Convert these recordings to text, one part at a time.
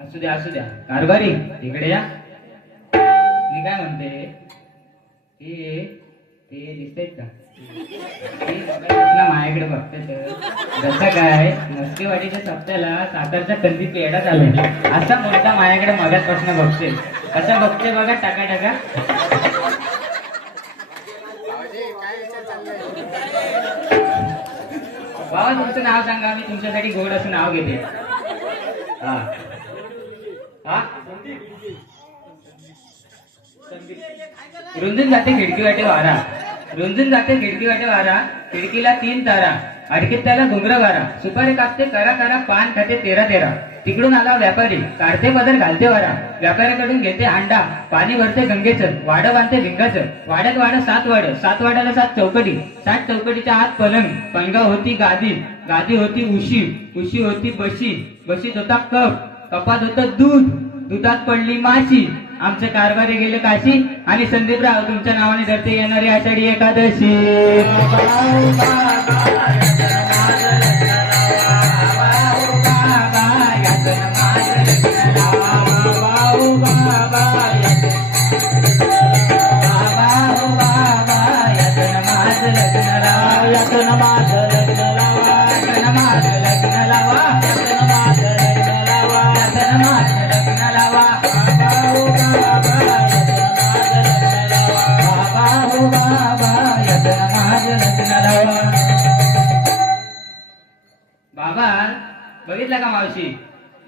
असू द्या असू द्या. कारभारी इकडे या. मी काय म्हणते? ते ते दिसतेत का? ते माझ्याकडे बघते तर जसं काय नसकेवाडीच्या सप्त्याला सातारच्या कंदीत पेढा चालेल असा मुलगा माझ्याकडे मगाचपासून बघते कसा बघते बघा टाका टाका. बाबा तुमचं नाव सांगा. मी तुमच्यासाठी गोड असं नाव घेते. हा. हा? रुंजून जाते खिडकी वाटे वारा. रुंजून जाते खिडकी वाटे वारा. खिडकीला तीन तारा. अडकीत त्याला घुंगर वारा. सुपारी कापते करा करा पान खाते तेरा तेरा. तिकडून आला व्यापारी. काढते बदल घालते वारा. व्यापाऱ्याकडून घेते अंडा. पाणी भरते गंगेचं. वाड बांधते भिंगाचं. वाड्यात वाड सात वाड. सात वाड्याला सात चौकटी. सात चौकटीच्या आत पलंग. पंगा होती गादी. गादी होती उशी. उशी होती बशी. बशीत होता कप. कपात होतं दूध. दुधात पडली माशी. आमचे कारभारी गेले काशी. आणि संदीपराव तुमच्या नावाने धरते येणारी आषाढी एकादशी. बाबा बघितलं का मावशी?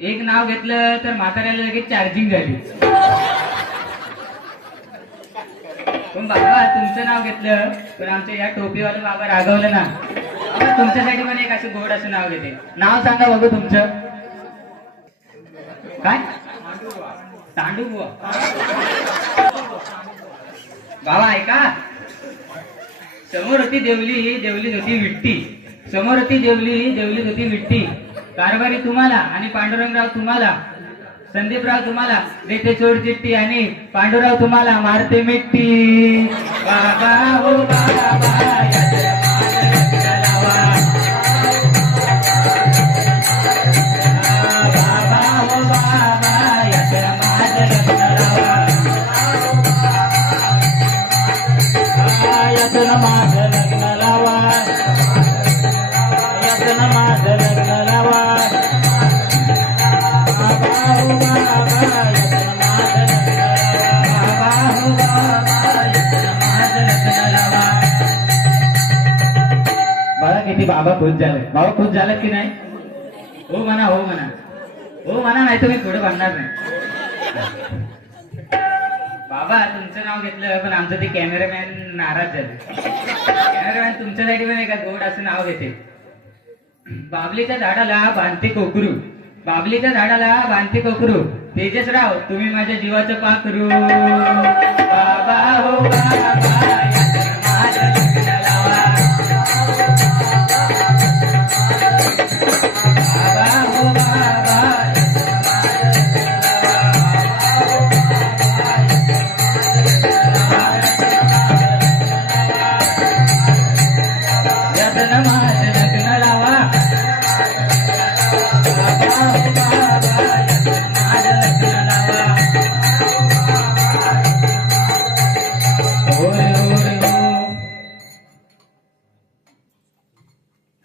एक नाव घेतलं तर म्हाताऱ्याला लगेच चार्जिंग झाली. पण बाबा तुमचं नाव घेतलं पण आमच्या या टोपीवाले बाबा रागवलं ना. तुमच्यासाठी पण एक असं गोड असं नाव घेते. नाव सांगा बघू तुमचं. काय? तांडू बुवा बाबा ऐका. समोर होती देवली देवली होती विट्टी समोर होती देवली देवलीत होती विट्टी कारभारी तुम्हाला आणि पांडुरंगराव तुम्हाला संदीपराव तुम्हाला देते चोर चिट्टी आणि पांडुराव तुम्हाला मारते मिट्टी. बाबा बाबा खुश झाले. बाबा खुश झालं की नाही? हो म्हणा हो म्हणा. हो म्हणा नाही तुम्ही थोडं पुढे बनणार नाही. बाबा तुमचं नाव घेतलं पण आमचं ते कॅमेरामॅन नाराज झाले. कॅमेरामॅन तुमच्यासाठी पण एका गोड असं नाव घेते. बाबलीच्या झाडाला बांधते कोकरू. बाबलीच्या झाडाला बांधते कोकरू. तेजसराव तुम्ही माझ्या जीवाचं पाखरू. बाबा हो बाबा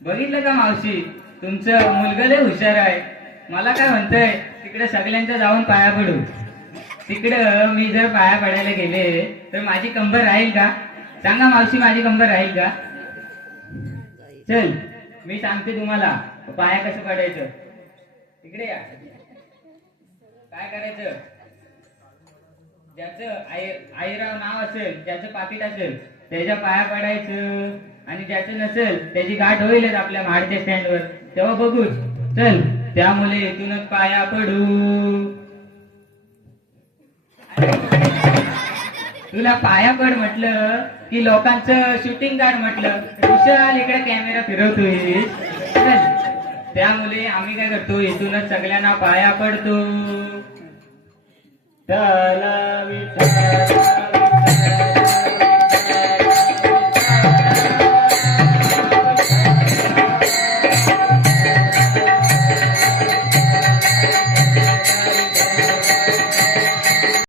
बघितलं का मावशी? तुमचं मुलगा लय हुशार आहे. मला काय म्हणतंय तिकडे सगळ्यांच्या जाऊन पाया पडू. तिकडं मी जर पाया पडायला गेले तर माझी कंबर राहील का? सांगा मावशी माझी कंबर राहील का? चल मी सांगते तुम्हाला पाया कसं पडायचं. तिकडे या. काय करायचं? ज्याचं आई आईराव नाव असेल ज्याचं पाकिट असेल त्याच्या पाया पडायचं. आणि ज्याचं नसेल त्याची गाठ होईलच आपल्या माडच्या स्टँडवर तेव्हा बघूच. चल त्यामुळे इथूनच पाया पडू. तुला पाया पड म्हटलं की लोकांचं शूटिंग काढ म्हटलं. विशाल इकडे कॅमेरा फिरवतोय. त्यामुळे आम्ही काय करतो इथूनच सगळ्यांना पाया पडतो. चला विचार.